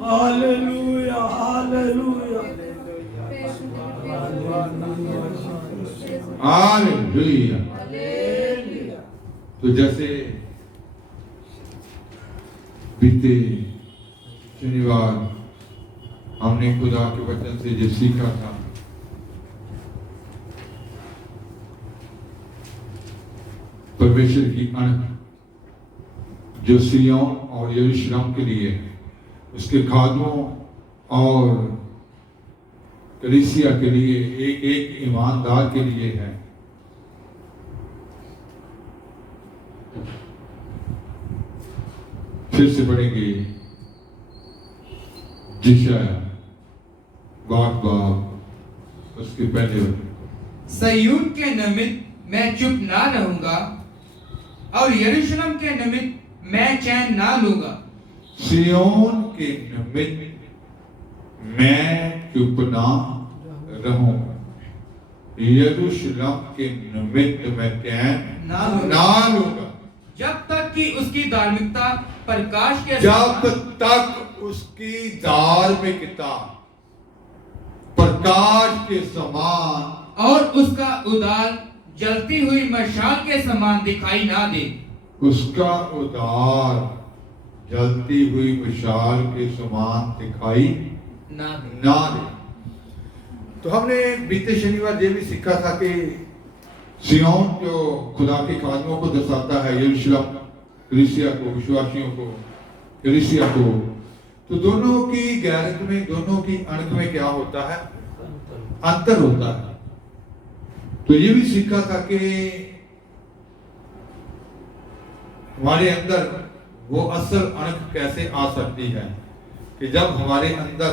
Hallelujah hallelujah hallelujah. तो जैसे बीते शनिवार हमने खुदा के वचन से जो सीखा था, परमेश्वर की अणख जो सिय्योन और यरूशलेम के लिए, उसके खादमों और कलीसिया के लिए, एक एक ईमानदार के लिए है। फिर से पढ़ेंगे यशायाह बाप उसके पहले। सयून के निमित्त मैं चुप ना रहूंगा और यरूशलेम के निमित्त मैं चैन ना लूंगा। सिय्योन के निमित्त मैं चुप ना रहूंगा, यरूशलेम के निमित्त मैं चैन ना लूंगा, जब तक कि उसकी धार्मिकता प्रकाश के जब तक उसकी धार्मिकता प्रकाश के समान और उसका उदार जलती हुई मशाल के समान दिखाई ना दे। उसका उदार जलती हुई मशाल के समान दिखाई ना दे। तो हमने बीते शनिवार ये भी सीखा था कि सिय्योन जो खुदा के खादमों को दर्शाता है, यरूशलेम कलीसिया को, विश्वासियों को, कलीसिया को, तो दोनों की गैरत में, दोनों की अणख में क्या होता है? अंतर होता है। तो ये भी सीखा था कि हमारे अंदर वो असल अणख कैसे आ सकती है कि जब हमारे अंदर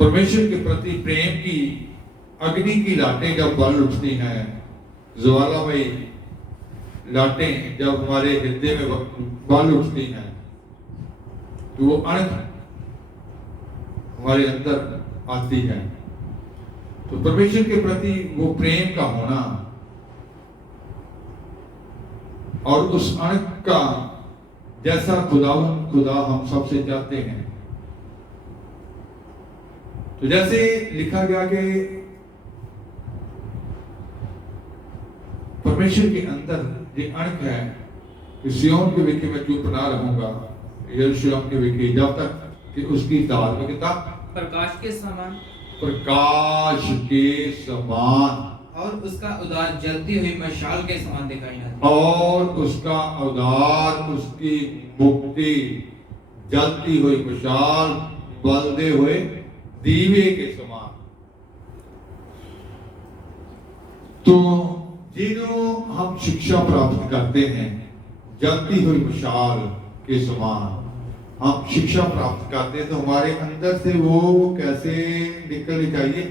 परमेश्वर के प्रति प्रेम की अग्नि की लाटें जब बल उठती हैं, ज्वालामयी लाटें जब हमारे हृदय में बल उठती हैं, तो वो अणख हमारे अंदर आती है। तो परमेश्वर के प्रति वो प्रेम का होना और उस अणख का जैसा खुदा हम सबसे चाहते हैं। तो जैसे लिखा गया कि परमेश्वर के अंदर ये अणख है कि सिय्योन के विखे में चुप ना रहूंगा, यरूशलेम के विखे, जब तक कि उसकी धार्मिकता प्रकाश के समान और उसका उदार जलती हुई मशाल के समान दिखाई ना दे। और उसका उदार, उसकी मुक्ति जलती हुई मशाल, बलते हुए दीवे के समान। तो जिन्हों हम शिक्षा प्राप्त करते हैं, जलती हुई मशाल के समान हम शिक्षा प्राप्त करते हैं, तो हमारे अंदर से वो कैसे निकलनी चाहिए?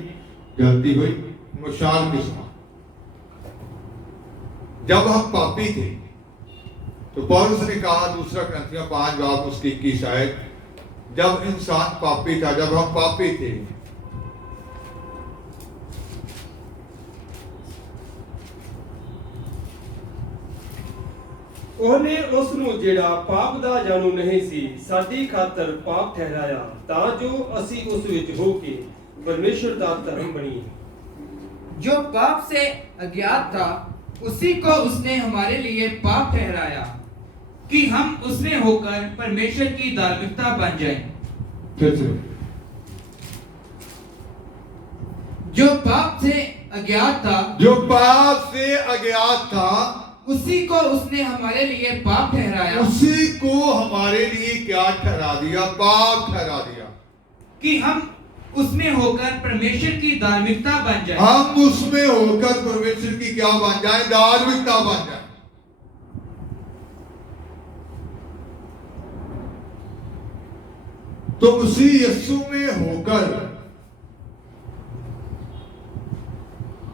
जलती हुई मशाल के समान। जब हम पापी थे तो पौलुस ने कहा, दूसरा कुरिन्थियों 5:21 शायद, जब इंसान पापी था, जब हम पापी थे, ਉਹਨੇ ਉਸ ਨੂੰ ਜਿਹੜਾ ਪਾਪ ਦਾ ਜਾਣੂ ਨਹੀਂ ਸੀ ਸਾਡੀ ਖਾਤਰ ਪਾਪ ਠਹਿਰਾਇਆ ਤਾਂ ਜੋ ਅਸੀਂ ਉਸ ਵਿੱਚ ਹੋ ਕੇ परमेश्वर का धर्म बनिए। जो पाप से अज्ञात था उसी को उसने हमारे लिए पाप ठहराया कि हम उसमें होकर परमेश्वर की धार्मिकता बन जाएं। जो पाप से अज्ञात था उसी को उसने हमारे लिए पाप ठहराया। उसी को हमारे लिए क्या ठहरा दिया? पाप ठहरा दिया कि हम उसमें होकर परमेश्वर की धार्मिकता बन जाए। हम उसमें होकर परमेश्वर की क्या बन जाए? धार्मिकता बन जाए। तो उसी यीशु में होकर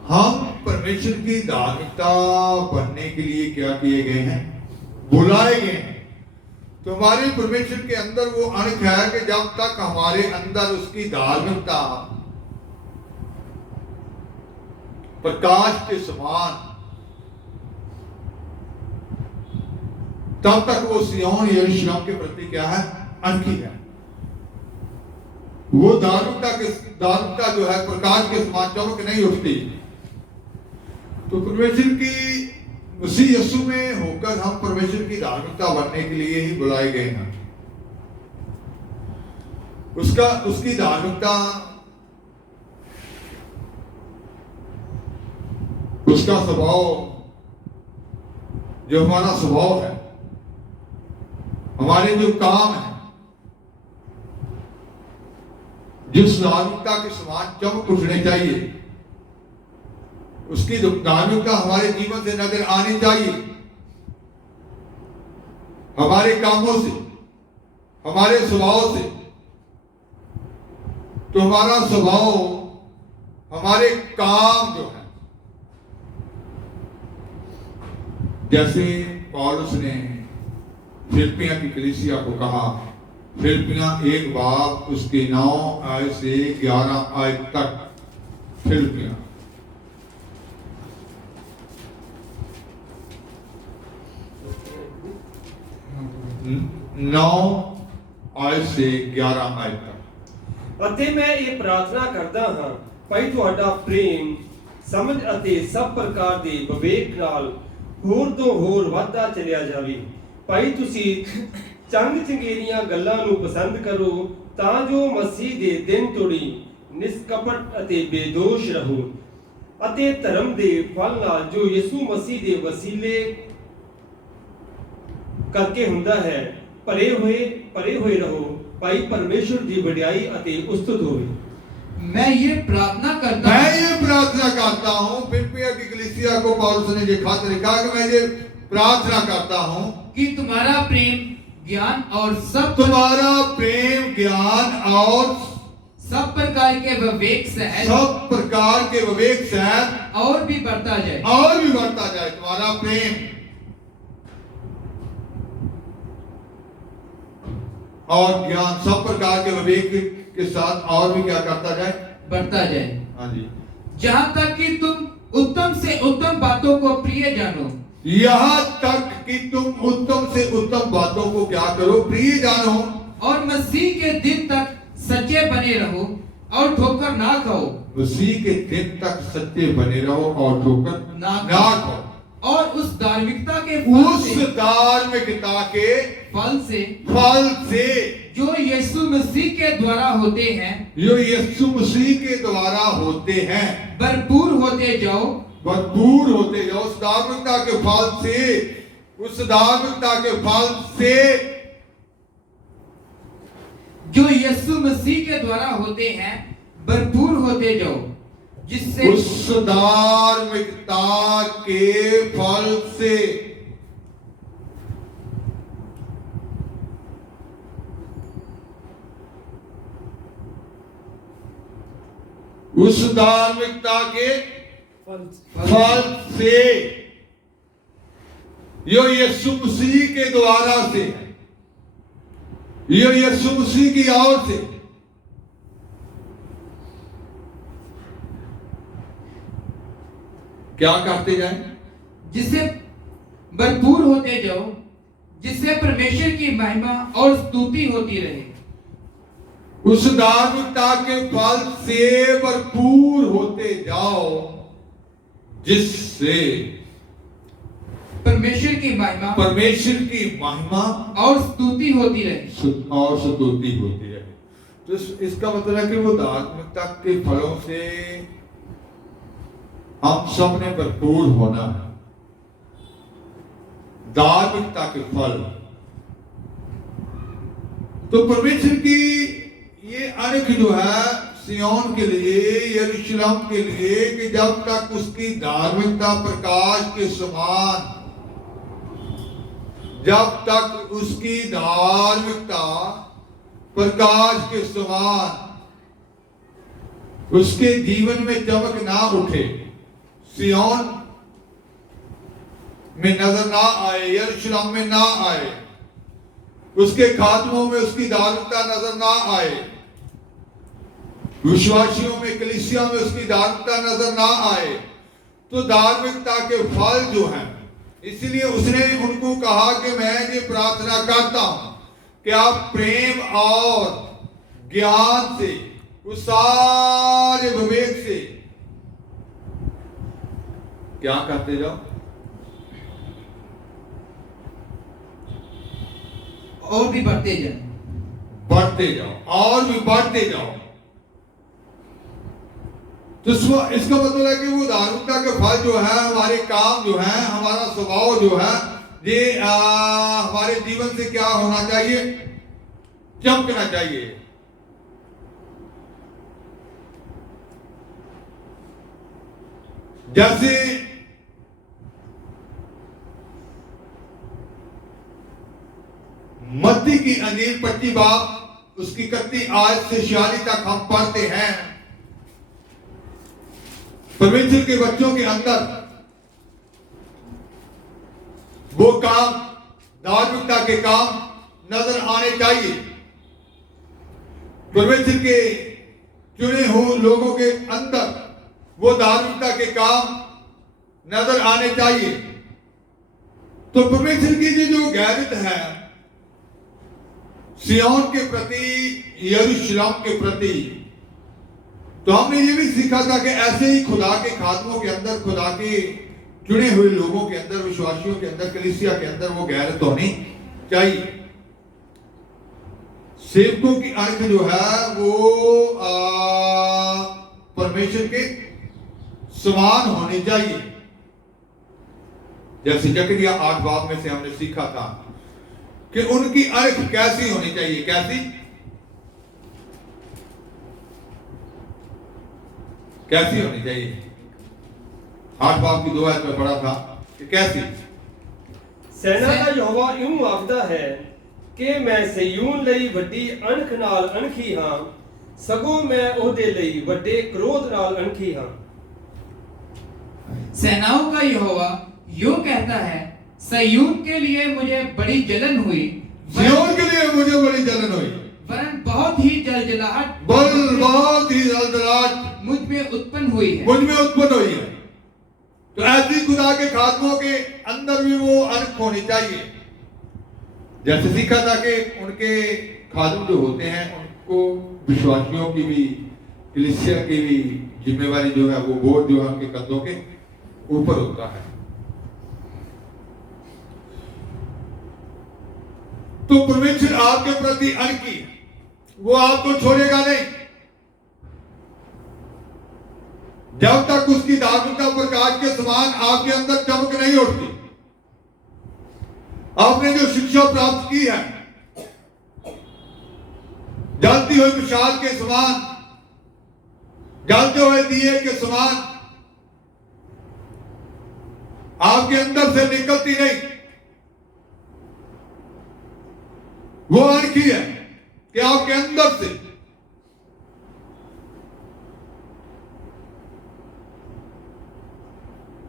हम परमेश्वर की धार्मिकता बनने के लिए क्या किए गए हैं? बुलाए गए हैं। तो हमारे परमेश्वर के अंदर वो अणख है कि जब तक हमारे अंदर उसकी धार्मिकता प्रकाश के समान तब तक वो सिय्योन यरूशलेम के प्रति क्या है? अनखी है। वो धार्मिकता जो है प्रकाश के समान चमक नहीं उठती। तो परमेश्वर की मसीह यीशु में होकर हम परमेश्वर की धार्मिकता बनने के लिए ही बुलाए गए हैं। उसकी धार्मिकता, उसका स्वभाव, जो हमारा स्वभाव है, हमारे जो काम है, जिस धार्मिकता के समान चमक उठने चाहिए, उसकी धार्मिकता हमारे जीवन से नजर आनी चाहिए। हमारे कामों से, हमारे स्वभाव से। तो हमारा स्वभाव, हमारे काम जो है, जैसे पौलुस ने फिलिपिया की कलीसिया को कहा, फिलिपिया 1 बाब उसके 9 आयत से 11 आयत तक, फिलिपिया 9 आयत से 11 आयत तक। ਅਤੇ ਮੈਂ ਇਹ ਪ੍ਰਾਰਥਨਾ ਕਰਦਾ ਹਾਂ ਭਾਈ ਤੁਹਾਡਾ ਪ੍ਰੇਮ ਸਮਝ ਅਤੇ ਸਭ ਪ੍ਰਕਾਰ ਦੇ ਵਿਵੇਕ ਨਾਲ ਹੋਰ ਤੋਂ ਹੋਰ ਵਧਦਾ ਚਲਿਆ ਜਾਵੇ। ਭਾਈ ਤੁਸੀਂ ਚੰਗ ਚੰਗੇਰੀਆਂ ਗੱਲਾਂ ਨੂੰ ਪਸੰਦ ਕਰੋ ਤਾਂ ਜੋ ਮਸੀਹ ਦੇ ਦਿਨ ਤੋੜੀ ਨਿਸ਼ਕਪਟ ਅਤੇ ਬੇਦੋਸ਼ ਰਹੋ ਅਤੇ ਧਰਮ ਦੇ ਫਲ ਨਾਲ ਜੋ ਯਿਸੂ ਮਸੀਹ ਦੇ ਵਸੀਲੇ ਕਰਕੇ ਹੁੰਦਾ ਹੈ ਭਰੇ ਹੋਏ ਰਹੋ। भाई परमेश्वर की बढ़ाई अति उस्तुत होवे। मैं ये प्रार्थना करता हूँ फिलिपिया की कलीसिया को पौलुस ने ये खत लिखा कि मैं ये प्रार्थना करता हूँ कि तुम्हारा प्रेम ज्ञान और सब प्रकार के विवेक सहित और भी बढ़ता जाए तुम्हारा प्रेम और ज्ञान सब प्रकार के विवेक के साथ और भी क्या करता जाए? बढ़ता जाए। हाँ जी। जहाँ तक कि तुम उत्तम से उत्तम बातों को प्रिय जानो, यहाँ तक कि तुम उत्तम से उत्तम बातों को क्या करो? प्रिय जानो, और मसीह के दिन तक सच्चे बने रहो और ठोकर ना खाओ। मसीह के दिन तक सच्चे बने रहो और ठोकर ना खाओ। और उस धार्मिकता के फल से जो यीशु मसीह के द्वारा होते हैं भरपूर होते जाओ। उस धार्मिकता के फल से जो यीशु मसीह के द्वारा होते हैं भरपूर होते जाओ, जिससे उस धार्मिकता के फल से फल से यो यीशु मसीह के द्वारा से, यो यीशु मसीह की ओर से क्या करते जाए? जिससे भरपूर होते जाओ, जिससे परमेश्वर की महिमा और स्तुति होती रहे। उस धार्मिकता के फल से भरपूर होते जाओ, जिससे परमेश्वर की महिमा और स्तुति होती रहे। तो इसका मतलब है कि वो धार्मिकता के फलों से हम सब ने भरपूर होना है। धार्मिकता के फल, तो परमेश्वर की ये अर्घ जो है सिय्योन के लिए, यरूशलेम के लिए, कि जब तक उसकी धार्मिकता प्रकाश के समान, जब तक उसकी धार्मिकता प्रकाश के समान उसके जीवन में चमक ना उठे, सिय्योन में नजर ना आए, यरूशलेम में ना आए, उसके खात्मों में उसकी धार्मिकता नजर ना आए, विश्वासियों में, कलीसिया में उसकी धार्मिकता नजर ना आए, तो धार्मिकता के फल जो हैं, इसलिए उसने उनको कहा कि मैं ये प्रार्थना करता हूं कि आप प्रेम और ज्ञान से, उस सारे विवेक से क्या करते जाओ और भी बढ़ते जाए, बढ़ते जाओ और भी बढ़ते जाओ। तो इसका मतलब है कि वो धार्मिकता के फल जो है, हमारे काम जो है, हमारा स्वभाव जो है, ये हमारे जीवन से क्या होना चाहिए, चमकना चाहिए। जैसे मत्ती की अंजील 25 बाब उसकी 31 आयत से 46 तक हम पढ़ते हैं, परमेश्वर के बच्चों के अंदर वो काम, धार्मिकता के काम नजर आने चाहिए। परमेश्वर के चुने हुए लोगों के अंदर वो धार्मिकता के काम नजर आने चाहिए। तो परमेश्वर की जो गैरत है सिय्योन के प्रति, यरूशलेम के प्रति, तो हमने ये भी सीखा था कि ऐसे ही खुदा के खादमों के अंदर, खुदा के चुने हुए लोगों के अंदर, विश्वासियों के अंदर, कलीसिया के अंदर वो गैरत होनी चाहिए। सेवकों की आंख जो है वो परमेश्वर के समान होनी चाहिए। जैसे जकरिया 8 बाब में से हमने सीखा था कि उनकी आंख कैसी होनी चाहिए, कैसी होनी चाहिए। 8 बाब की 2 आयत में पढ़ा था कि कैसी। सेना का यहोवा यूं आखदा है कि मैं सिय्योन ਲਈ ਵੱਡੀ ਅਣਖ ਨਾਲ ਅਣਖੀ ਹਾਂ, ਸਗੋਂ ਮੈਂ ਉਹਦੇ ਲਈ ਵੱਡੇ क्रोध ਨਾਲ ਅਣਖੀ ਹਾਂ। सेनाओं का यहोवा यूं कहता है, सयून के लिए मुझे बड़ी जलन हुई, सिय्योन के लिए मुझे बड़ी जलन हुई, वरन बहुत ही जलजलाहट, बहुत ही जलजलाहट मुझ में उत्पन्न हुई है। मुझ में उत्पन्न हुई है। तो ऐसी खुदा के खादमों के अंदर भी वो अनख होनी चाहिए। जैसे सीखा था कि उनके खादम जो होते हैं उनको विश्वासियों की भी, कलीसिया की भी जिम्मेवारी जो है, वो बोझ जो है उनके कंधों के ऊपर होता है। तो परमेश्वर आपके प्रति अनकी, वो आपको छोड़ेगा नहीं जब तक उसकी धार्मिकता प्रकाश के समान आपके अंदर चमक नहीं उठती। आपने जो शिक्षा प्राप्त की है, जलती हुई मिसाल के समान, जलते हुए दिए के समान आपके अंदर से निकलती नहीं, वो अनखी है कि आपके अंदर से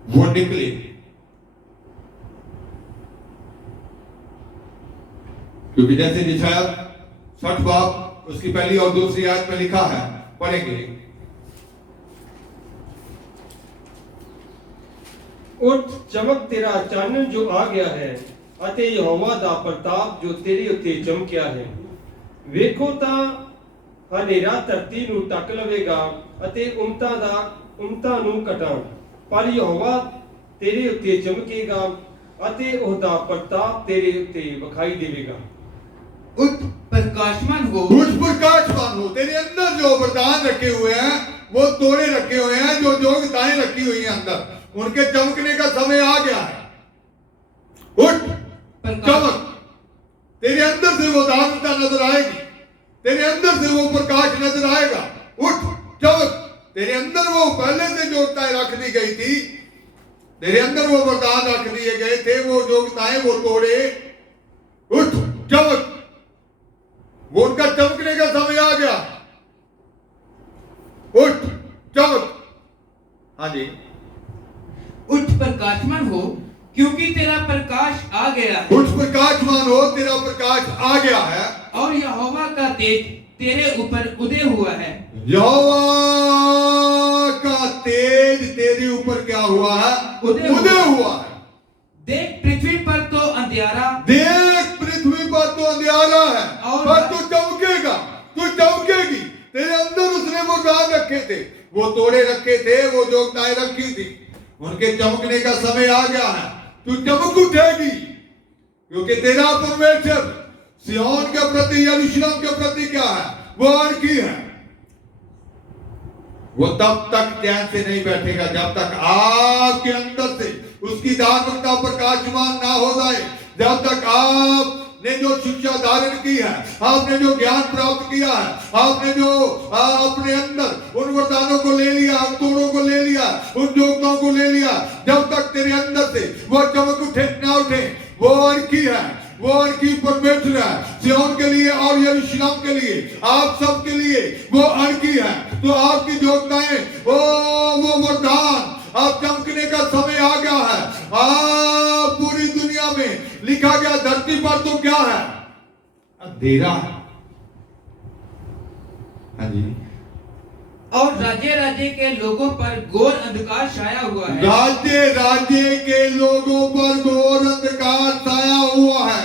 वो निकले। क्योंकि जैसे यशायाह 60 बाब उसकी पहली और दूसरी आयत में लिखा है, पढ़ेंगे। उठ चमक, तेरा चानन जो आ गया है ਅਤੇ ਯਹੋਵਾ ਦਾ ਪ੍ਰਤਾਪ ਜੋ ਤੇਰੇ ਉੱਤੇ ਚਮਕਿਆ ਹੈ। ਵੇਖੋ ਤਾਂ ਹਨੇਰਾ ਧਰਤੀ ਨੂੰ ਢੱਕ ਲਵੇਗਾ ਅਤੇ ਉਮਤਾਂ ਨੂੰ ਘਟਾਂ, ਪਰ ਯਹੋਵਾ ਤੇਰੇ ਉੱਤੇ ਚਮਕੇਗਾ ਅਤੇ ਉਹਦਾ ਪ੍ਰਤਾਪ ਤੇਰੇ ਉੱਤੇ ਵਿਖਾਈ ਦੇਵੇਗਾ। उठ प्रकाशमान हो, उठ प्रकाशमान हो। तेरे अंदर जो वरदान रखे हुए हैं, वो तोड़े रखे हुए हैं, जो योग्यताएं रखी हुई हैं अंदर, उनके चमकने का समय आ गया है। उठ चमक, तेरे अंदर से वो धार्मिकता नजर आएगी, तेरे अंदर से वो प्रकाश नजर आएगा। उठ चमक, तेरे अंदर वो पहले से योग्यताएं रख दी गई थी, तेरे अंदर वो वरदान रख दिए गए थे, वो योग्यताएं वो तोड़े। उठ चमक, वो उनका चमकने का समय आ गया। उठ चमक। हाँ जी, उठ प्रकाशमान हो क्योंकि तेरा प्रकाश आ गया है। उठ प्रकाशमान हो, तेरा प्रकाश आ गया है और यहोवा का तेज तेरे ऊपर उदय हुआ है। यहोवा का तेज तेरे ऊपर क्या हुआ है? उदय उदय हुआ है। देख पृथ्वी पर तो अंधियारा, देख पृथ्वी पर तो अंधियारा है, और पर तू चमकेगा, तू चमकेगी। तेरे अंदर उसने वो दान रखे थे, वो तोड़े रखे थे, वो योग्यताएं रखी थी, उनके चमकने का समय आ गया है। तू चमक उठेगी, क्योंकि तेरा परमेश्वर सिय्योन के प्रति, यरूशलेम के प्रति क्या है? वो अनकी है। वो तब तक चैन से नहीं बैठेगा जब तक आपके अंदर से उसकी धार्मिकता प्रकाशमान ना हो जाए, जब तक आपने जो शिक्षा धारण की है, आपने जो ज्ञान प्राप्त किया है, आपने जो अपने अंदर उन वरदानों को ले लिया, अवतरणों को ले लिया, उन योग्यताओं को ले लिया, जब तक तेरे अंदर से वो चमक उठे ना उठे, वो अनकी है, वो अनकी परमेश्वर है। सिय्योन के लिए और यरूशलेम के लिए, आप सब के लिए वो अनकी है। तो आपकी योग्यताएं, वो वरदान, आप चमकने का समय आ गया है। आप पूरी दुनिया में लिखा गया, धरती पर तो क्या है? अंधेरा है। हाँ जी। और राज्य राज्य के लोगों पर घोर अंधकार छाया हुआ है। राज्य राज्य के लोगों पर घोर अंधकार छाया हुआ है,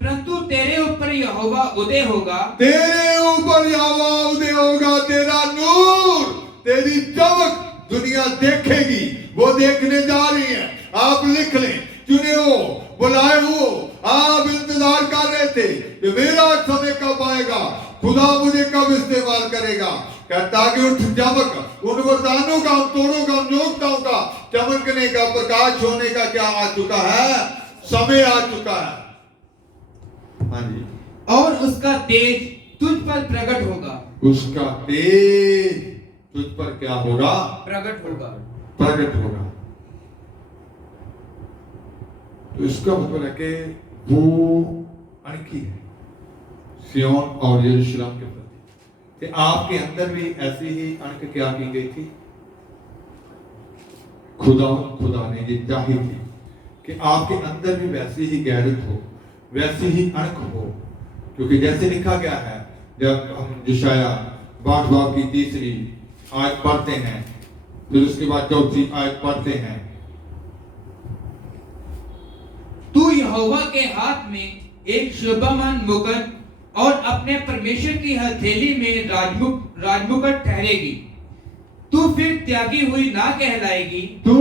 परंतु तेरे ऊपर यहोवा उदय होगा, तेरे ऊपर यहोवा उदय होगा। तेरा नूर, तेरी चमक दुनिया देखेगी। वो देखने जा रही है। आप लिख लें, चुने हो, बुलाए हो, आप इंतजार कर रहे थे कि मेरा समय कब आएगा, खुदा मुझे कब इस्तेमाल करेगा। कहता कि उठ चमक, उन वरदानों का, तोड़ों का, नियोक्ताओं का चमकने का, प्रकाश होने का क्या आ चुका है? समय आ चुका है। हाँ जी। और उसका तेज तुझ पर प्रकट होगा। उसका तेज तुझ पर क्या होगा? प्रकट होगा। प्रकट होगा। तो इसका मतलब है कि वो अनकी है सिय्योन और यरूशलेम के प्रति। कि आपके अंदर भी ऐसी ही अणक क्या की गई थी? खुदा ने ये चाही थी कि आपके अंदर भी वैसी ही गैरत हो, वैसी ही अणक हो। क्योंकि जैसे लिखा गया है, जब हम यशाया 62 बाब की 3री आयत पढ़ते हैं, फिर उसके बाद 4थी आयत पढ़ते हैं, तू यहोवा के हाथ में एक शोभामान मुकुट और अपने परमेश्वर की हथेली में राजमुकुट ठहरेगी। तू फिर त्यागी हुई ना कहलाएगी। तू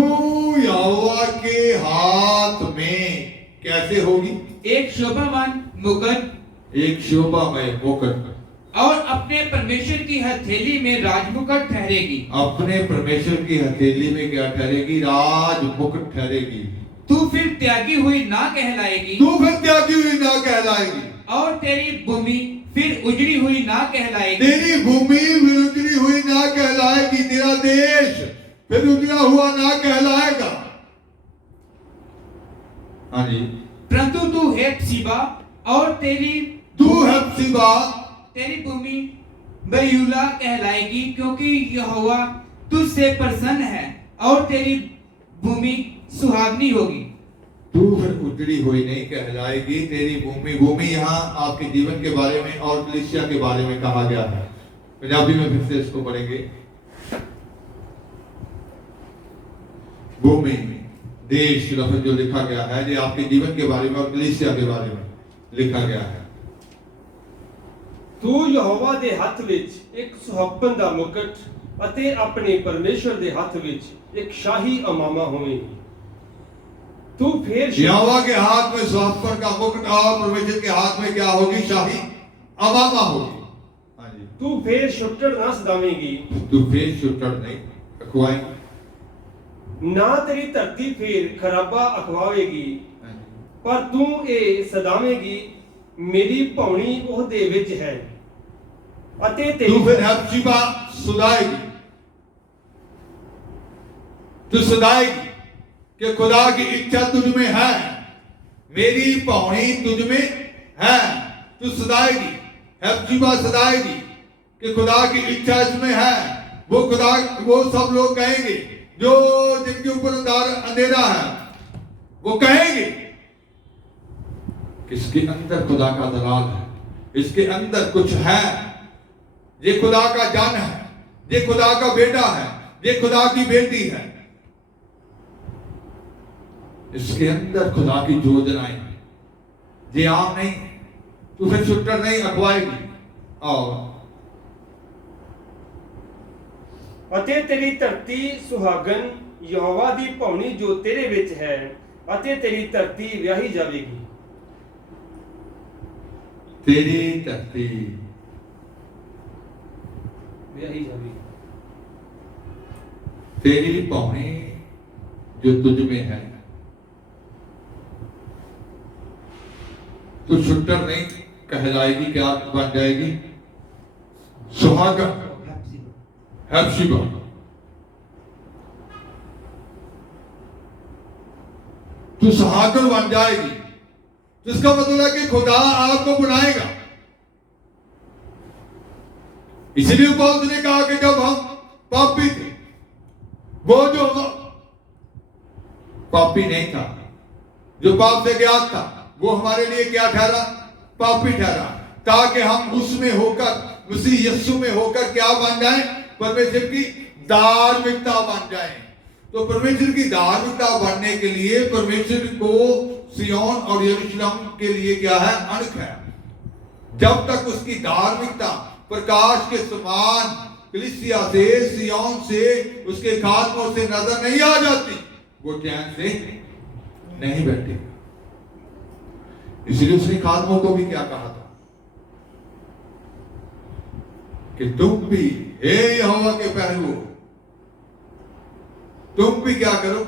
यहोवा के हाथ में कैसे होगी? एक शोभामान मुकुट, एक शोभामय मुकुट, और अपने परमेश्वर की हथेली में राजमुकुट ठहरेगी। अपने परमेश्वर की हथेली में क्या ठहरेगी? राज मुकुट ठहरेगी। तू फिर त्यागी हुई ना कहलाएगी। तू फिर त्यागी हुई ना कहलाएगी। और तेरी भूमि फिर उजड़ी हुई ना कहलाएगी। तेरी भूमि फिर उजड़ी हुई ना कहलाएगी। तेरा देश फिर उजड़ा हुआ ना कहलाएगा। हाँ जी। परंतु तू हेप्सिबा और तू हेप्सिबा, तेरी भूमि बयूला कहलाएगी, क्योंकि यहोवा तुझसे प्रसन्न है और तेरी भूमि सुहागनी होगी। तू फिर उजड़ी हुई नहीं कहलाएगी। तेरी भूमि यहाँ आपके जीवन के बारे में और कलीसिया के बारे में कहा गया है। पंजाबी में फिर से इसको पढ़ेंगे। भूमि, देश लफ्ज जो लिखा गया है, ये आपके जीवन के बारे में और कलीसिया के बारे में लिखा गया है। ਤੂੰ ਯਹੋਵਾ ਦੇ ਹੱਥ ਵਿੱਚ ਇੱਕ ਸੁਹੱਪਣ ਦਾ ਮੁਕਟ ਅਤੇ ਆਪਣੇ ਪਰਮੇਸ਼ਵਰ ਦੇ ਹੱਥ ਵਿੱਚ ਇੱਕ ਸ਼ਾਹੀ ਅਮਾਮਾ ਹੋਵੇਗੀ। तू फिर यहोवा के हाथ में सुहप्पन का मुकुट और परमेश्वर के हाथ में क्या होगी? शाही अमामा होगी। हाँ जी। तू फिर छुट्टड़ ना सदावेगी, तू फिर छुट्टड़ नहीं अखवाएगी, ना तेरी धरती फिर खराबा अखवावेगी, हाँ जी। पर तू ਇਹ ਸਦਾਵੇਗੀ ਮੇਰੀ ਭੌਣੀ ਉਹਦੇ ਵਿੱਚ ਹੈ ਅਤੇ तू ਤੇਰੀ फिर हेप्सिबा सुधाएगी। तू सुधाएगी कि खुदा की इच्छा तुझ में है, मेरी पौनी तुझ में है। तू सुधाएगी, हेप्सिबा सुधाएगी कि खुदा की इच्छा इसमें है। वो सब लोग कहेंगे जो जिनके ऊपर अंधेरा है, वो कहेंगे इसके अंदर खुदा का दलाल है, इसके अंदर कुछ है, ये खुदा का जान है, ये खुदा का बेटा है, ये खुदा की बेटी है। इसके अंदर खुदा की योजनाएं हैं। ये आम नहीं, तू फिर छुट्टर नहीं अखवाएगी। और ਅਤੇ ਤੇਰੀ ਧਰਤੀ ਸੁਹਾਗਣ ਯਹੋਵਾ ਦੀ ਭੌਣੀ ਜੋ ਤੇਰੇ ਵਿੱਚ ਹੈ, ਅਤੇ ਤੇਰੀ ਧਰਤੀ ਵਿਆਹੀ ਜਾਵੇਗੀ। तेरी धरती ਵਿਆਹੀ ਜਾਵੇਗੀ। तेरी पौनी जो तुझ में है, तू छुट्टर नहीं कहलाएगी, क्या बन जाएगी? सुहागन, हेप्सिबा। तू सुहागन बन जाएगी, जिसका मतलब है कि खुदा आपको बनाएगा। इसलिए पौलुस ने कहा कि जब हम पापी थे, वो जो पापी नहीं था, जो पाप से ज्ञात था, वो हमारे लिए क्या ठहरा? पापी ठहरा, ताकि हम उसमें होकर, मसीह यीशु में होकर क्या बन जाएं? परमेश्वर की धार्मिकता बन जाएं। तो परमेश्वर की धार्मिकता बनने के लिए परमेश्वर को सिय्योन और यरूशलेम के लिए क्या है? अणख है। जब तक उसकी धार्मिकता प्रकाश के समान कलीसिया से, सिय्योन से, उसके खादमों से नजर नहीं आ जाती, वो चैन से नहीं बैठे। इसलिए उसने खादमों को भी क्या कहा था कि तुम भी हे यहोवा के पहलुओं, तुम भी क्या करो?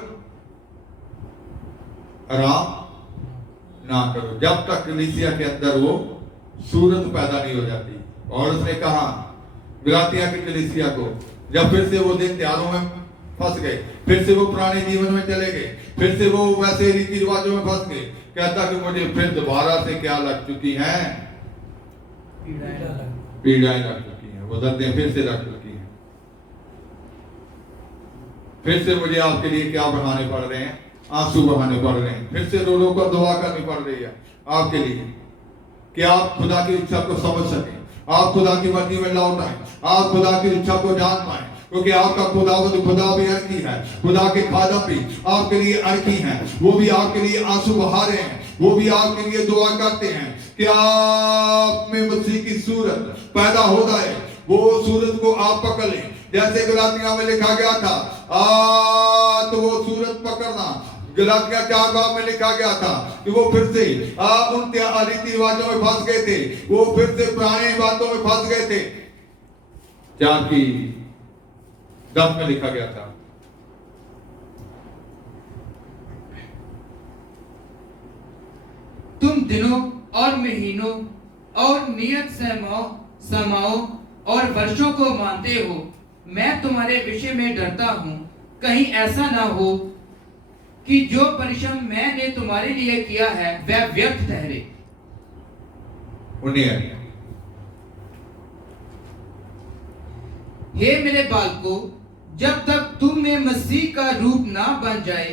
आराम ना करो, जब तक कलीसिया के अंदर वो सूरत पैदा नहीं हो जाती। और उसने कहा गलातिया की कलीसिया को, जब फिर से वो दिन त्योहारों में फंस गए, फिर से वो पुराने जीवन में चले गए, फिर से वो वैसे रीति रिवाजों में फंस गए, कहता कि मुझे फिर दोबारा से क्या लग चुकी हैं? पीड़ाएं लग चुकी हैं, वो दर्दें फिर से लग चुकी हैं। फिर से मुझे आपके लिए क्या बहाने पड़ रहे हैं? आंसू बहाने पड़ रहे हैं। फिर से रो रो कर दुआ करनी पड़ रही है आपके लिए कि आप खुदा की इच्छा को समझ सकें, आप खुदा की मर्जी में लौट आए, आप खुदा की इच्छा को जान पाए, क्योंकि आपका खुदा भी अड़की है, खुदा के खादम भी आपके लिए अड़की हैं, वो भी आपके लिए आंसू बहा रहे हैं, वो भी आपके लिए दुआ करते हैं कि आप में मसीह की सूरत पैदा हो जाए। वो सूरत को आप पकड़ लें, जैसे गलातिया में लिखा गया था, तो वो सूरत पकड़ना। गलातिया 4 में लिखा गया था कि वो फिर से उन रीति रिवाजों में फंस गए थे, वो फिर से पुरानी बातों में फंस गए थे। 4:10 में लिखा गया था, तुम दिनों और महीनों और नियत समाओं और वर्षों को मानते हो। मैं तुम्हारे विषय में डरता हूँ, कहीं ऐसा ना हो कि जो परिश्रम मैंने तुम्हारे लिए किया है वह व्यर्थ ठहरे। हे मेरे बालकों, जब तक तुम में मसीह का रूप ना बन जाए,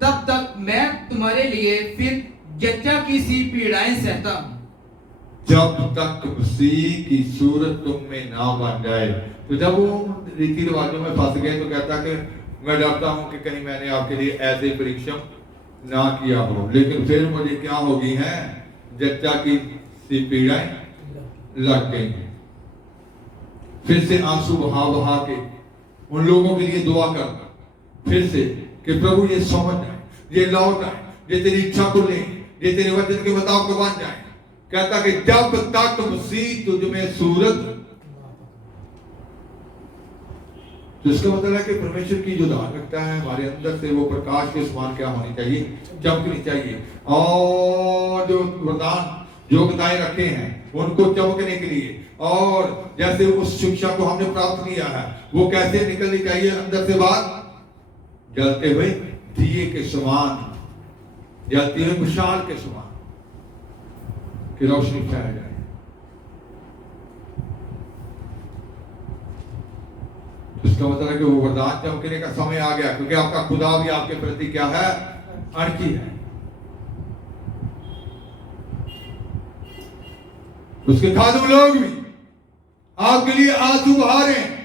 तब तक मैं तुम्हारे लिए फिर जच्चा की सी पीड़ाएं सहता हूँ। जब तक मसीह की सूरत तुम में ना बन जाए। तो जब वो रीति रिवाजों में फंस गए तो कहता कि मैं डरता हूं कि कहीं मैंने आपके लिए ऐसे परिश्रम ना किया हो, लेकिन फिर मुझे क्या हो गई है? जच्चा की सी पीड़ाएं लग गई हैं। फिर से आंसू बहा बहा के उन लोगों के लिए दुआ करना, फिर से कि प्रभु ये समझ आए, ये लौट आए, ये तेरी इच्छा को ले, ये तेरे वचन के मुताबिक बन जाए। कहता कि जब तक मसीह तुझ में सूरत, तो इसका मतलब है कि परमेश्वर की जो धार्मिकता है हमारे अंदर से, वो प्रकाश के समान क्या होनी चाहिए? चमकनी चाहिए। और जो वरदान योग्यताएं रखे हैं उनको चमकने के लिए, और जैसे उस शिक्षा को हमने प्राप्त किया है, वो कैसे निकलनी चाहिए अंदर से बात? जलते हुए दिए के समान, जलती हुई मिसाल के समान की रोशनी फैल जाए। इसका मतलब है कि वो वरदान चमकने का समय आ गया, क्योंकि आपका खुदा भी आपके प्रति क्या है? अड़की है। उसके खादम लोग भी आपके लिए आंसू बहा रहे हैं।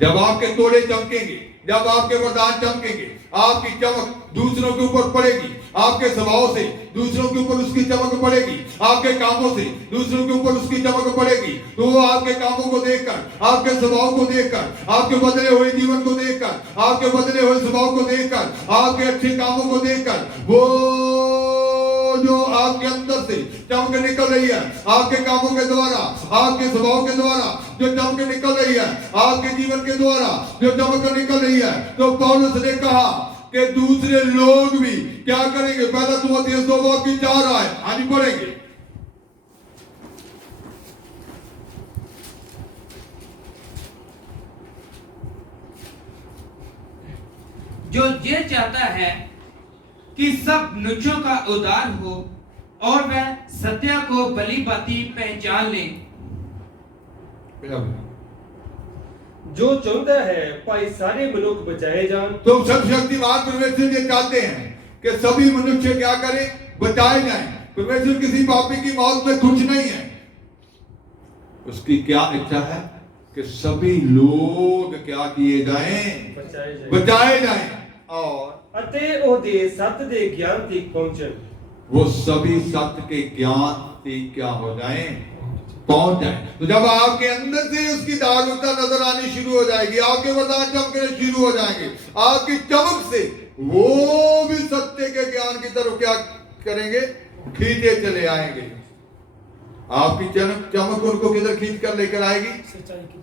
जब आपके तोड़े चमकेंगे, जब आपके वरदान चमकेंगे, आपकी चमक दूसरों के ऊपर पड़ेगी, आपके स्वभाव से दूसरों के ऊपर उसकी चमक पड़ेगी, आपके कामों से दूसरों के ऊपर उसकी चमक पड़ेगी, तो वो आपके कामों को देखकर, आपके स्वभाव को देखकर, आपके बदले हुए जीवन को देखकर, आपके बदले हुए स्वभाव को देखकर, आपके अच्छे कामों को देखकर, वो जो आपके अंदर से चमक निकल रही है, आपके कामों के द्वारा, आपके स्वभाव के द्वारा जो चमक निकल रही है, आपके जीवन के द्वारा जो चमक निकल रही है, तो पौलुस ने कहा कि दूसरे लोग भी क्या करेंगे। पहला तीमुथियुस 2:4 आए, आगे पढ़ेंगे। जो ये चाहता है कि सब मनुष्यों का उद्धार हो और वह सत्य को भली भांति पहचान ले। जो चाहता है भाई सारे मनुष्य बचाए जान। तो सर्वशक्तिमान परमेश्वर ये चाहते हैं कि सभी मनुष्य क्या करें, बचाए जाएं। परमेश्वर किसी पापी की मौत में खुश नहीं है। उसकी क्या इच्छा है कि सभी लोग क्या किए जाएं, बचाए जाएं और ਅਤੇ ਉਹਦੇ ਸੱਤ ਦੇ ਗਿਆਨ ਤੱਕ ਪਹੁੰਚਣ। वो सभी सत्य के ज्ञान तक क्या हो जाएं, पहुंच जाए। तो जब आपके अंदर से उसकी धार्मिकता नजर आनी शुरू हो जाएगी, आपके वरदान चमकने शुरू हो जाएंगे, आपकी चमक से वो भी सत्य के ज्ञान की तरफ क्या करेंगे, खींचे चले आएंगे। आपकी चमक उनको किधर खींच कर लेकर आएगी,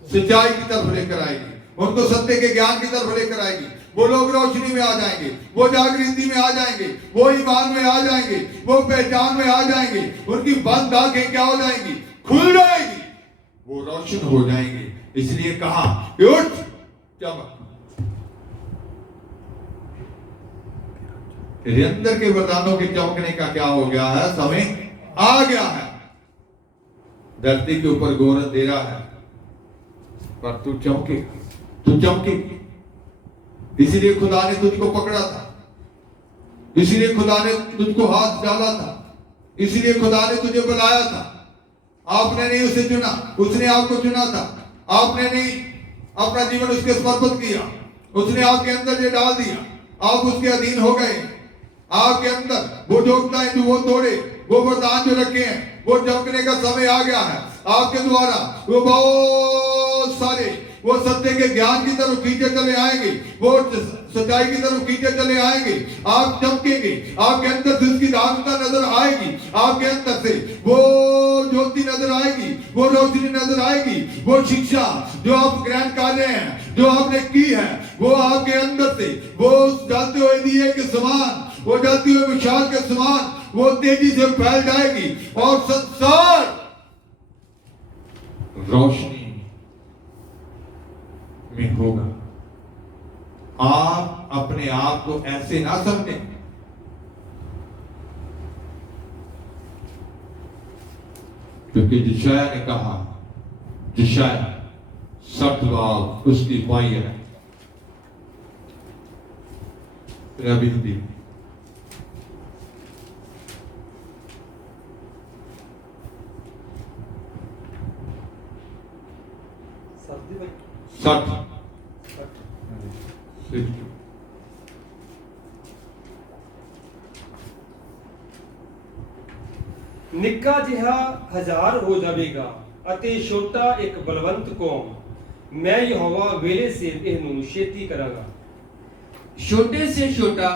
सच्चाई की तरफ लेकर आएगी, उनको सत्य के ज्ञान की तरफ लेकर आएगी। वो लोग रोशनी में आ जाएंगे, वो जागृति में आ जाएंगे, वो ईमान में आ जाएंगे, वो पहचान में आ जाएंगे, उनकी बंद आंखें क्या हो जाएंगी, खुल जाएगी, वो रोशन हो जाएंगे। इसलिए कहा उठ चमक। तेरे अंदर के वरदानों के चमकने का क्या हो गया है, समय आ गया है। धरती के ऊपर घोर अंधेरा है, पर तू चमकेगा, तू चमकेगी। इसीलिए खुदा ने तुझको पकड़ा था, इसीलिए खुदा ने तुझको हाथ डाला था, इसीलिए खुदा ने तुझे बुलाया था। आपने नहीं उसे चुना, उसने आपको चुना था। आपने नहीं अपना जीवन उसके समर्पित किया, उसने आपके अंदर ये डाल दिया, आप उसके अधीन हो गए। आपके अंदर वो योग्यताएं जो वो तोड़े, वो वरदान जो रखे हैं, वो चमकने का समय आ गया है। आपके द्वारा वो बहुत सारे वो सत्य के ज्ञान की तरफ खींचे चले आएंगे, वो सच्चाई की तरफ खींचे चले आएंगे। आप चमकेंगे, आपके अंदर से उसकी धार्मिकता नजर आएगी, आपके अंदर से वो ज्योति नजर आएगी, वो रोशनी नजर आएगी। वो शिक्षा जो आप ग्रहण कर रहे हैं, जो आपने की है, वो आपके अंदर से वो जलते हुए दिए के समान, वो जलती हुए विशाल के समान वो तेजी से फैल जाएगी और संसार रोशनी में होगा। आप अपने आप को ऐसे ना समझें, क्योंकि यशायाह ने कहा, यशायाह 60 बार उसकी पाई है। अभी हिंदी 60 ਨਿੱਕਾ ਜਿਹਾ ਹਜ਼ਾਰ ਹੋ ਜਾਵੇਗਾ ਅਤੇ ਛੋਟਾ ਇੱਕ ਬਲਵੰਤ ਕੌਮ। ਮੈਂ ਯਹੋਵਾ ਵੇਲੇ ਸਿਰ ਇਹਨੂੰ ਛੇਤੀ ਕਰਾਂਗਾ। छोटे से छोटा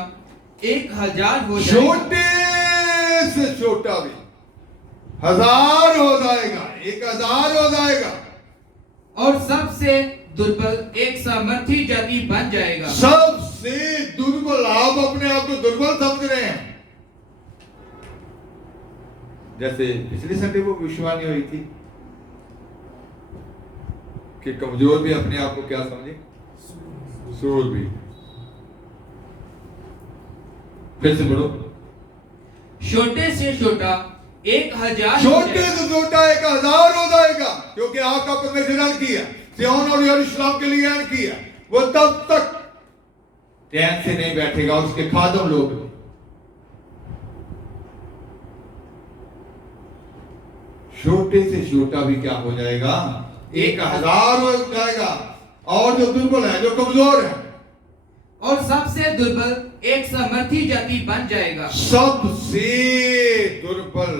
1000 हो जाएगा, छोटे से छोटा भी 1000 हो जाएगा, 1000 हो जाएगा। और सबसे दुर्बल एक सामर्थी जाति बन जाएगा। सबसे दुर्बल, आप अपने आप को दुर्बल समझ रहे हैं। जैसे पिछले संडे को विश्वानी हुई थी कि कमजोर भी अपने आप को क्या समझे, सूरवीर। फिर से बोलो, छोटे से छोटा 1000, छोटे से छोटा 1000 हो जाएगा, क्योंकि आपका परमेश्वर ने किया, सिय्योन और यरूशलेम के लिए किया। वो तब तक चैन से नहीं बैठेगा, उसके खादम लोग। छोटे से छोटा भी क्या हो जाएगा, 1000 हो जाएगा। और जो दुर्बल है, जो कमजोर है, और सबसे दुर्बल एक सामर्थी जाति बन जाएगा। सबसे दुर्बल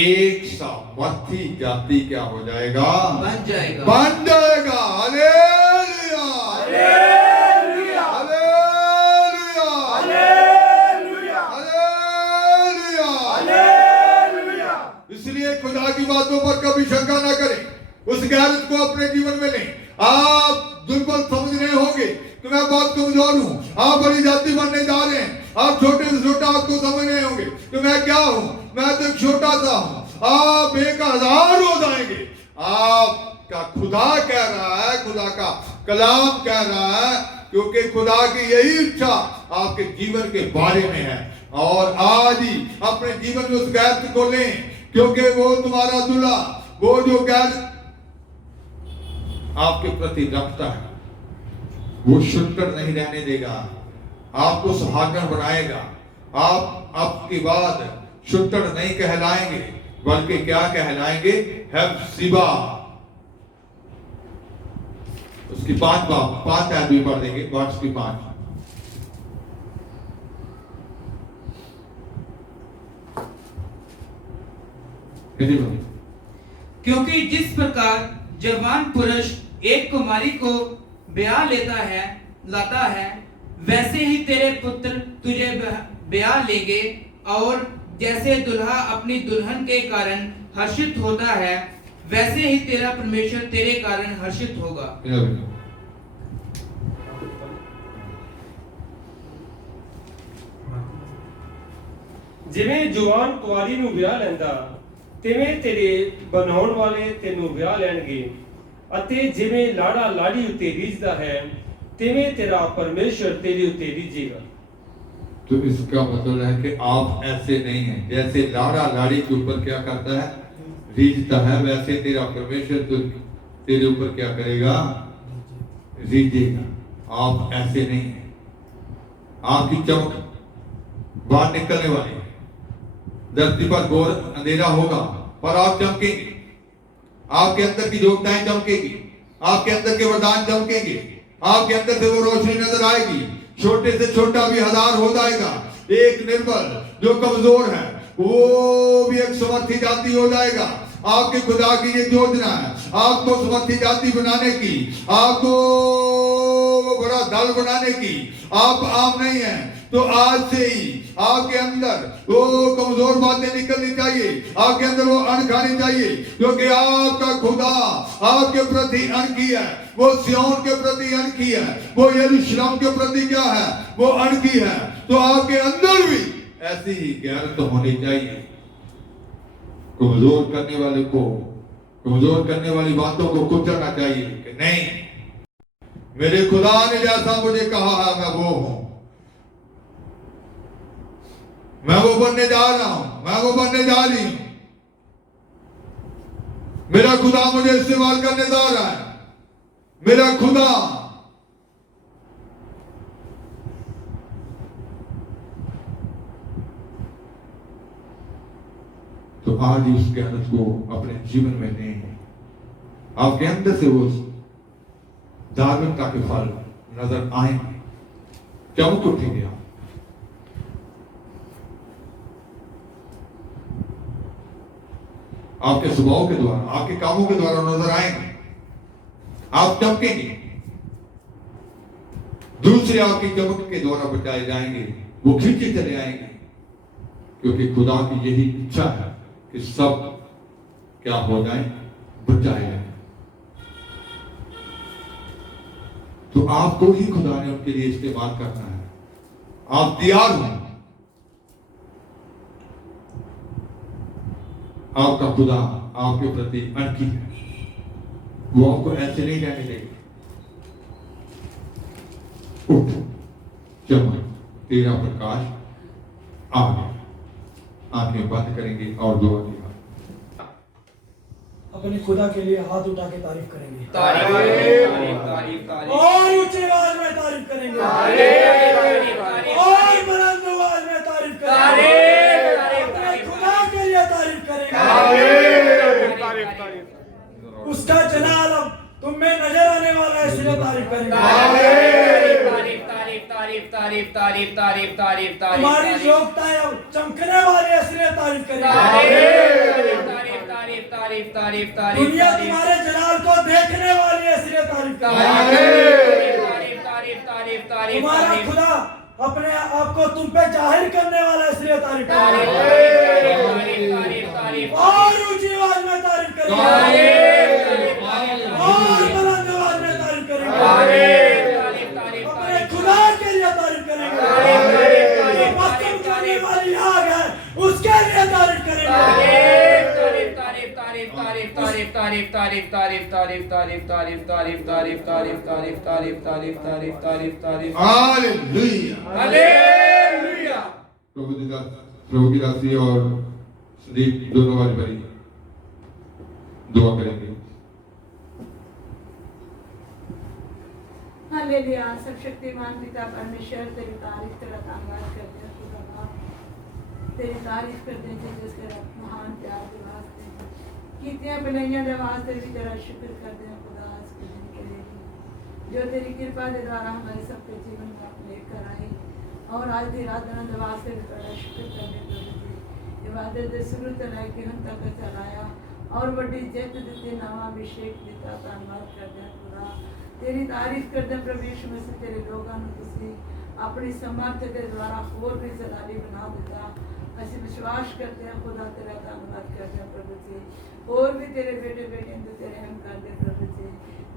एक सामर्थी जाति क्या हो जाएगा? बन जाएगा। बन जाएगा। Hallelujah, hallelujah, hallelujah, hallelujah, hallelujah. Hallelujah. इसलिए खुदा की बातों पर कभी शंका ना करें, उस गैरत को अपने जीवन में लें। आप दुर्बल समझ रहे होंगे कि मैं बहुत कमजोर हूं, आप बड़ी जाति बनने जा रहे हैं, आप छोटे से छोटा आपको समझ रहे होंगे कि मैं क्या हूं, मैं तो एक छोटा सा हूं। आप 1000 हो जाएंगे। आपका खुदा कह रहा है, खुदा का कलाम कह रहा है, क्योंकि खुदा की यही इच्छा आपके जीवन के बारे में है। और आज ही अपने जीवन में उस गैरत को लें, क्योंकि वो तुम्हारा दूल्हा, वो जो गैरत आपके प्रति रखता है, वो शुटर नहीं रहने देगा, आपको सुहागन बनाएगा। आप आपके बाद शुटर नहीं कहलाएंगे, बल्कि क्या कहलाएंगे? हेप्सिबा। उसकी 5 आयत भी पढ़ देंगे, वर्ष की 5। क्योंकि जिस प्रकार जवान पुरुष एक कुमारी को ब्याह लाता है, वैसे ही तेरे पुत्र तुझे ब्याह लेंगे। और जैसे दुल्हा अपनी दुल्हन के कारण हर्षित होता है, वैसे ही तेरा परमेश्वर तेरे कारण हर्षित होगा। ਜਿਵੇਂ ਜਵਾਨ ਕੁਆਰੀ ਨੂੰ ਵਿਆਹ ਲੈਂਦਾ, ਤਿਵੇਂ ਤੇਰੇ ਬਣਾਉਣ ਵਾਲੇ ਤੈਨੂੰ ਵਿਆਹ ਲੈਣਗੇ। ਅਤੇ ਜਿਵੇਂ ਲਾੜਾ ਲਾੜੀ ਉੱਤੇ ਰੀਝਦਾ ਹੈ, ਤਿਵੇਂ ਤੇਰਾ ਪਰਮੇਸ਼ਰ ਤੇਰੇ ਉੱਤੇ ਰੀਝੇਗਾ। तो इसका मतलब है कि आप ऐसे नहीं हैं। जैसे लाड़ा लाड़ी के ऊपर क्या करता है? रीझता है, वैसे तेरा परमेश्वर तो तेरे ऊपर क्या करेगा? रीझेगा। आप ऐसे नहीं हैं। आपकी चमक बाहर निकलने वाली है। धरती पर घोर अंधेरा होगा, पर आप चमकेंगे। आपके अंदर की योग्यताएं चमकेगी, आपके अंदर के वरदान चमकेंगे, आपके अंदर से वो रोशनी नजर आएगी। छोटे से छोटा भी 1000 हो जाएगा। एक निर्बल जो कमजोर है, वो भी एक समर्थी जाति हो जाएगा। आपके खुदा की ये योजना है, आपको समर्थी जाति बनाने की, आपको बड़ा दल बनाने की। आप आम नहीं हैं, तो आज से ही आपके अंदर वो कमजोर बातें निकलनी चाहिए, आपके अंदर वो अन्न खानी चाहिए, क्योंकि आपका खुदा आपके प्रति अनखी है। वो सिय्योन के प्रति अनखी है, वो यरूशलेम के प्रति क्या है? वो अनखी है। तो आपके अंदर भी ऐसी ही गैरत होनी चाहिए। कमजोर करने वाले को, कमजोर करने वाली बातों को कुचलना चाहिए कि नहीं, मेरे खुदा ने जैसा मुझे कहा है मैं वो हूं, मैं वो बनने जा रहा हूं, मैं वो बनने जा रही हूं। मेरा खुदा मुझे इस्तेमाल करने जा रहा है। मेरा खुदा तो आज ही उस गैरत को अपने जीवन में लें। आपके अंदर से वो धार्मिकता के फल नजर आएंगे, चमक उठेंगे। आपके स्वभाव के द्वारा, आपके कामों के द्वारा नजर आएंगे, आप चमकेंगे। दूसरे आपकी चमक के द्वारा बचाए जाएंगे, वो खींचे चले आएंगे, क्योंकि खुदा की यही इच्छा है कि सब क्या हो जाए? बचाए जाए। तो आपको ही खुदा ने उनके लिए इस्तेमाल करना है। आप तैयार हो। आपका खुदा आपके प्रति अनखी है, वो आपको ऐसे नहीं रहने देगा। उठ, चमक, तेरा प्रकाश आ गया। आंखें बंद करेंगे और दुआ की अपने खुदा के लिए हाथ उठा के तारीफ करेंगे, तारीफ तारीफ तारीफ तारीफ और ऊंची आवाज में तारीफ करेंगे, और बुलंद आवाज में तारीफ करेंगे, अपने खुदा के लिए तारीफ करेंगे। उसका जलाल अब तुम में नजर आने वाला है, इसलिए तारीफ करेंगे। तारीफ तारीफ तुम्हारी योग्यता है चमकने वाली है, इसलिए तारीफ करेंगे। तारीफ तारीफ तारीफ तारीफ तारीफ दुनिया तुम्हारे जलाल को देखने वाली है, इसलिए तारीफ करेंगे। तारीफ तारीफ तारीफ तारीफ तुम्हारा खुदा अपने आप को तुम पे जाहिर करने वाला है, इसलिए तारीफ करेंगे। तारीफ तारीफ और ऊंची आवाज में तारीफ करेंगे, और बुलंद आवाज में तारीफ करेंगे, अपने खुदा के लिए तारीफ करेंगे। जो भस्म करने वाली आग है उसके लिए तारीफ करेंगे। हालेलुया। प्रभु की दासी और संदीप दोनों वाली बड़ी दुआ करेंगे। हालेलुया। सर्वशक्तिमान पिता परमेश्वर तेरी तारीफ तेरा धन्यवाद करते हैं खुदा बाप, तेरी तारीफ करते हैं जिसके महान प्यार के वास्ते कीतियां भलाइयां दे वास्ते भी तेरा शुक्र करते हैं खुदा आज के दिन के लिए जो तेरी कृपा के द्वारा हमारे सबके जीवन में आप लेकर आई, और आज की आराधना के वास्ते भी तेरा शुक्र करने प्रभु जी। इबादत दे शुरू तो लेके हम तक चलाया और बड़ी जित दी, नवा अभिषेक दिता, धन्यवाद करते हैं खुदा, तेरी तारीफ करते हैं प्रभु यीशु मसीह। तेरे लोगों को तुसी अपनी समर्थ के द्वारा और भी जलाली बना दिता, असि विश्वास करते हैं खुदा, तेरा धन्यवाद करते हैं प्रभु जी। और भी तेरे बेटे बेटियां जो तेरे हम करते प्रभु जी,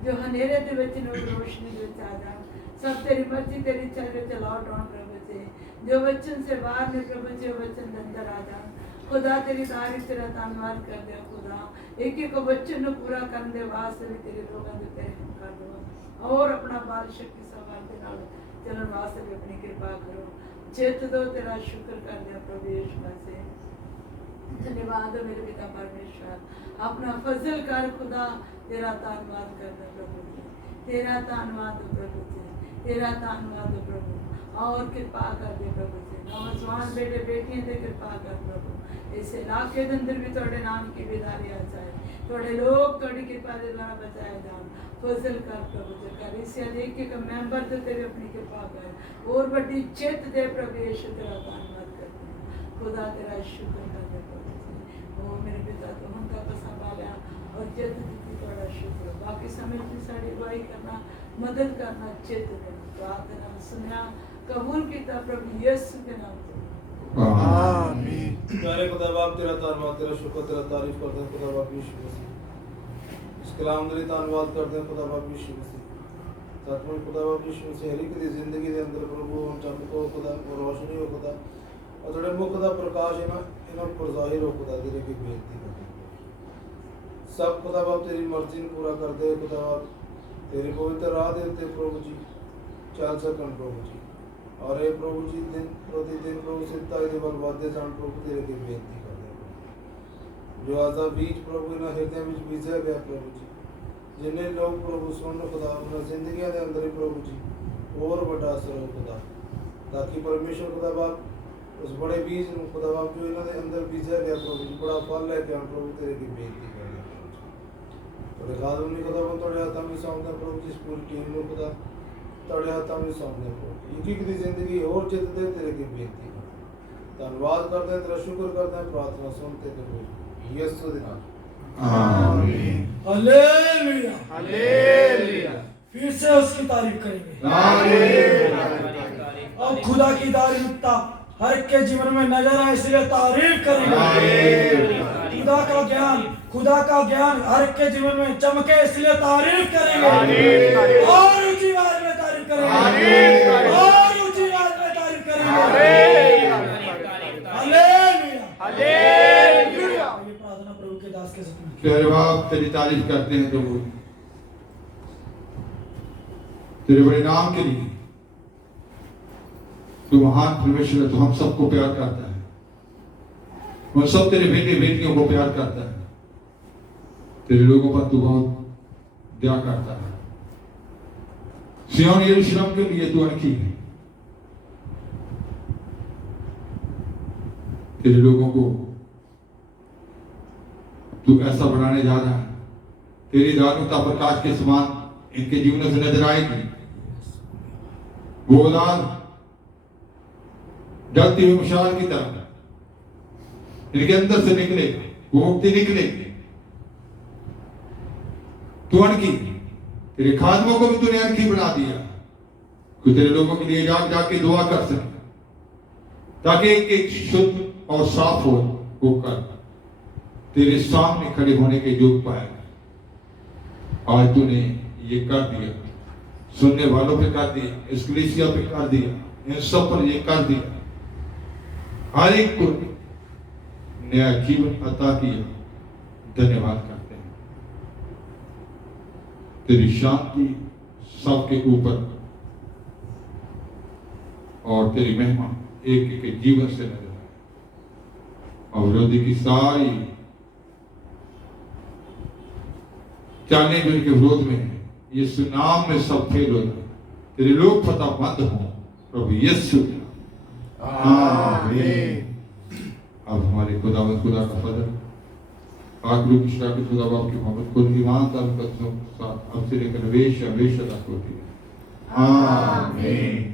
जो हनेरे दे विच लोग रोशनी दे विच आ जान, सब तेरी मर्जी तेरी इच्छा दे चलाओ डाउन प्रभु जी। जो वचन से बाहर ने प्रभु जी वचन के अंदर आ जान खुदा, तेरी तारीफ तेरा धन्यवाद करते हैं खुदा। एक एक वचन को पूरा करने के वास्ते भी तेरे लोगों के तेरे हम कर दो, और अपना बाल शक्ति सामर्थ्य नाल चलन वास्ते भी अपनी कृपा करो, चेत दो, तेरा शुक्र करते हैं प्रभु यीशु मसीह। धन्यवाद हो मेरे पिता परमेश्वर, अपना फजल कर खुदा, तेरा धन्यवाद करते प्रभु जी, तेरा धन्यवाद हो प्रभु जी, तेरा धन्यवाद हो प्रभु, और कृपा कर दे प्रभु जी। नौजवान बेटे बेटियां दे कृपा कर प्रभु, इस इलाके के अंदर भी थोड़े नाम की बेदारी आ जाए, थोड़े लोग थोड़ी कृपा के द्वारा बचाए जान, फजल कर प्रभु जी कर, इस एक एक मेंबर से तेरे अपनी कृपा कर, और बड़ी चेत दे प्रभु यीशु, तेरा धन्यवाद करते हैं खुदा, तेरा शुक्र कर दे प्रभु जी। ओ मेरे पिता तो हम तक संभालिया और चेत दी, थोड़ा शुक्र, बाकी समय की साड़ी अगुवाई करना, मदद करना, चेत देना, प्रार्थना सुनया कबूल किया प्रभु यीशु के नाम से, आमीन। प्यारे खुदा बाप, तेरा धन्यवाद, तेरा शुक्र, तेरा तारीफ करते हैं खुदा बाप यीशु मसीह। इस कलाम के लिए धन्यवाद करते हैं खुदा बाप यीशु मसीह। सचमुच खुदा बाप यीशु मसीह हर एक दी जिंदगी के अंदर प्रभु हम चमको खुदा, और रोशनी हो खुदा, और थोड़े मुख का प्रकाश है ना इन्हों पर जाहिर हो खुदा, तेरे की बेनती करते हैं। सब खुदा बाप तेरी मर्जी को पूरा करते हैं खुदा बाप, तेरी पवित्र राह देते प्रभु जी चल सकन प्रभु जी, और ये प्रभु जी दिन प्रतिदिन प्रभु सच्चाई दे बल वादे जान प्रभु तेरे की बेनती करते हैं। जो आजा बीज प्रभु ना हृदय में बीजा गया प्रभु जी, जिन्हें लोग प्रभु सुन खुदा उन्हें जिंदगी के अंदर ही प्रभु जी और बड़ा असर हो खुदा, ताकि परमेश्वर खुदा बाप उस बड़े बीज को खुदा बाप जो इन्होंने अंदर बीजा गया प्रभु जी बड़ा फल लेके आन प्रभु तेरे की बेनती करते हैं प्रभु जी। थोड़े खादम नहीं खुदा हम थोड़े हाथों में सौंपते हैं प्रभु जी, इस पूरी टीम को खुदा थोड़े हाथों में सौंपते हैं प्रभु, एक की जिंदगी और जित दे तेरे की बेनती करते हैं, धन्यवाद करते हैं, तेरा शुक्र करते हैं, प्रार्थना सुनते हैं प्रभु यीशु के नाम, आमीन। हालेलुया। हालेलुया। फिर से उसकी तारीफ करेंगे। हालेलुया। अब खुदा की धार्मिकता हर एक के जीवन में नजर आए, इसलिए तारीफ करेंगे। खुदा का ज्ञान हर एक के जीवन में चमके, इसलिए तारीफ करेंगे, और ऊंची आवाज में तारीफ करेंगे, और ऊंची आवाज में तारीफ करेंगे। हालेलुया। हालेलुया। ये प्रार्थना प्रभु के दास के साथ प्यारे बाप तेरी तारीफ करते हैं प्रभु, तेरे बड़े नाम के लिए। तू महान परमेश्वर है, तू हम सबको प्यार करता है, वो सब तेरे बेटे बेटियों को प्यार करता है, तेरे लोगों पर तू बहुत दया करता है। सिय्योन यरूशलेम के लिए तू अनखी है, तेरे लोगों को तू ऐसा बनाने जा रहा है, तेरी धार्मिकता प्रकाश के समान इनके जीवनों से नजर आएगी। वो औलाद जलती हुई मशाल की तरह इनके अंदर से निकले, भूखते निकले। तू अनकी, तेरे खादमों को भी तूने अनकी बना दिया कि तेरे लोगों के लिए जाग जाके दुआ कर सके, ताकि एक एक शुद्ध और साफ होकर तेरे सामने खड़े होने के योग पाए। आज तूने ये कर दिया, सुनने वालों पे कर दिया, इस कलीसिया पे कर दिया, इन सब पर ये कर दिया। हर एक को नया जीवन अता किया। धन्यवाद करते हैं। तेरी शांति सबके ऊपर और तेरी महिमा एक एक के जीवन से नजर आए और विरोधी की सारी चालें जो इनके विरोध में है, यीशु नाम में सब फेल हो जाए। तेरे लोग फतेहमंद हों प्रभु यीशु। आमीन। अब हमारे खुदावंद खुदा का फजल, आखिरी पिछड़ा के खुदा बाप की मोहब्बत को ईमानदार कदमों के साथ अब से लेकर हमेशा हमेशा तक होती है। आमीन।